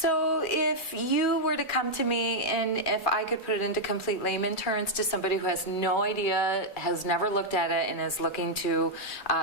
So if you were to come to me and if I could put it into complete layman terms to somebody who has no idea, has never looked at it, and is looking to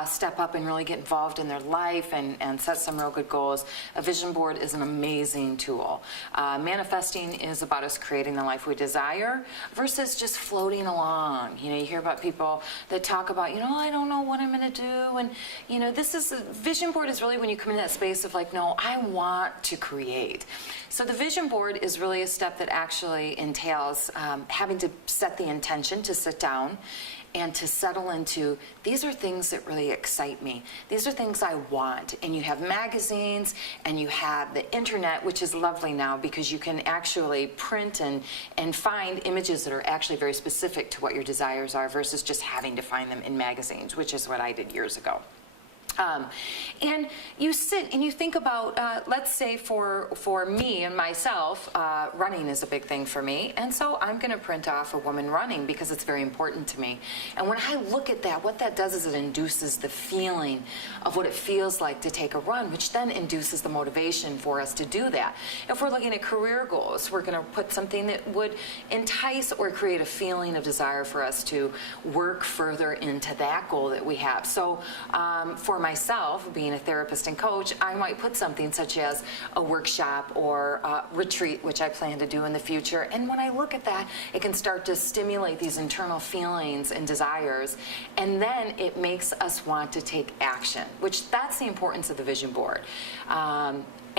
step up and really get involved in their life and set some real good goals, a vision board is an amazing tool. Manifesting is about us creating the life we desire versus just floating along. You know, you hear about people that talk about, you know, I don't know what I'm going to do, and you know, this is a vision board is really when you come in that space of like, no, I want to create. So the vision board is really a step that actually entails having to set the intention to sit down and to settle into, these are things that really excite me. These are things I want. And you have magazines and you have the internet, which is lovely now because you can actually print and find images that are actually very specific to what your desires are versus just having to find them in magazines, which is what I did years ago. And you sit and you think about, let's say for me and myself, running is a big thing for me. And so I'm going to print off a woman running because it's very important to me. And when I look at that, what that does is it induces the feeling of what it feels like to take a run, which then induces the motivation for us to do that. If we're looking at career goals, we're going to put something that would entice or create a feeling of desire for us to work further into that goal that we have. So for myself, being a therapist and coach, I might put something such as a workshop or a retreat, which I plan to do in the future. And when I look at that, it can start to stimulate these internal feelings and desires. And then it makes us want to take action, which that's the importance of the vision board.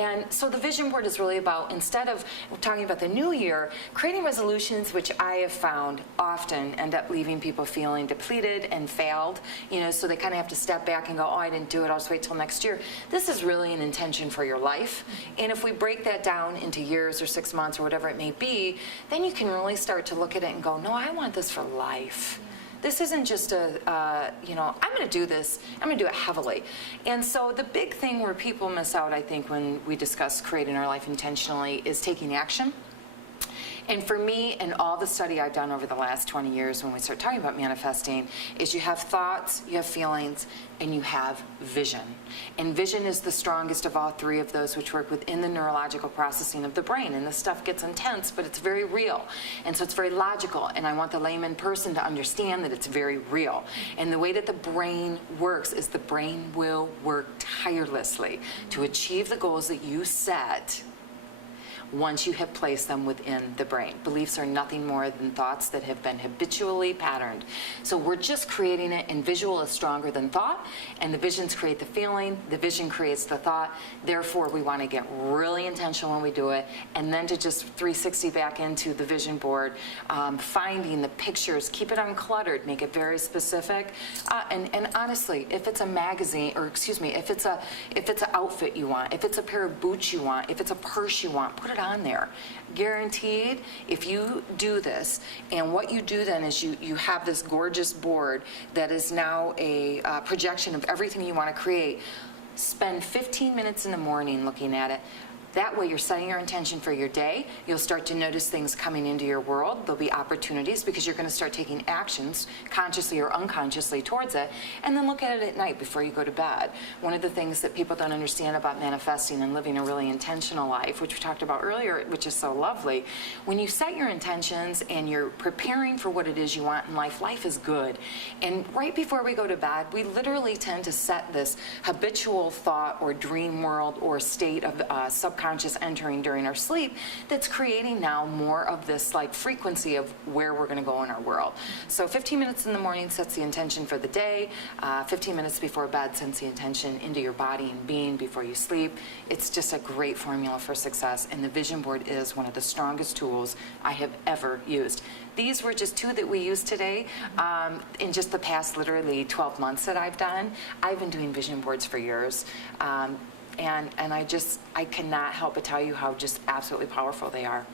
And so the vision board is really about, instead of talking about the new year, creating resolutions, which I have found often end up leaving people feeling depleted and failed, you know, so they kind of have to step back and go, oh, I didn't do it, I'll just wait till next year. This is really an intention for your life. And if we break that down into years or 6 months or whatever it may be, then you can really start to look at it and go, no, I want this for life. This isn't just a, you know, I'm going to do this, I'm going to do it heavily. And so the big thing where people miss out, I think, when we discuss creating our life intentionally is taking action. And for me, and all the study I've done over the last 20 years when we start talking about manifesting, is you have thoughts, you have feelings, and you have vision. And vision is the strongest of all three of those, which work within the neurological processing of the brain. And this stuff gets intense, but it's very real. And so it's very logical. And I want the layman person to understand that it's very real. And the way that the brain works is the brain will work tirelessly to achieve the goals that you set once you have placed them within the brain. Beliefs are nothing more than thoughts that have been habitually patterned. So we're just creating it, and visual is stronger than thought, and the visions create the feeling, the vision creates the thought. Therefore, we want to get really intentional when we do it, and then to just 360 back into the vision board, finding the pictures, keep it uncluttered, make it very specific, and honestly, if it's a magazine, or excuse me, if it's an outfit you want, if it's a pair of boots you want, if it's a purse you want, put it on there. Guaranteed, if you do this, and what you do then is you have this gorgeous board that is now a projection of everything you want to create. Spend 15 minutes in the morning looking at it. That way you're setting your intention for your day. You'll start to notice things coming into your world. There'll be opportunities because you're going to start taking actions consciously or unconsciously towards it. And then look at it at night before you go to bed. One of the things that people don't understand about manifesting and living a really intentional life, which we talked about earlier, which is so lovely, when you set your intentions and you're preparing for what it is you want in life, life is good. And right before we go to bed, we literally tend to set this habitual thought or dream world or state of subconscious entering during our sleep that's creating now more of this like frequency of where we're going to go in our world. So 15 minutes in the morning sets the intention for the day. 15 minutes before bed sends the intention into your body and being before you sleep. It's just a great formula for success, and the vision board is one of the strongest tools I have ever used. These were just two that we used today. In just the past literally 12 months that I've done, I've been doing vision boards for years. And I cannot help but tell you how just absolutely powerful they are.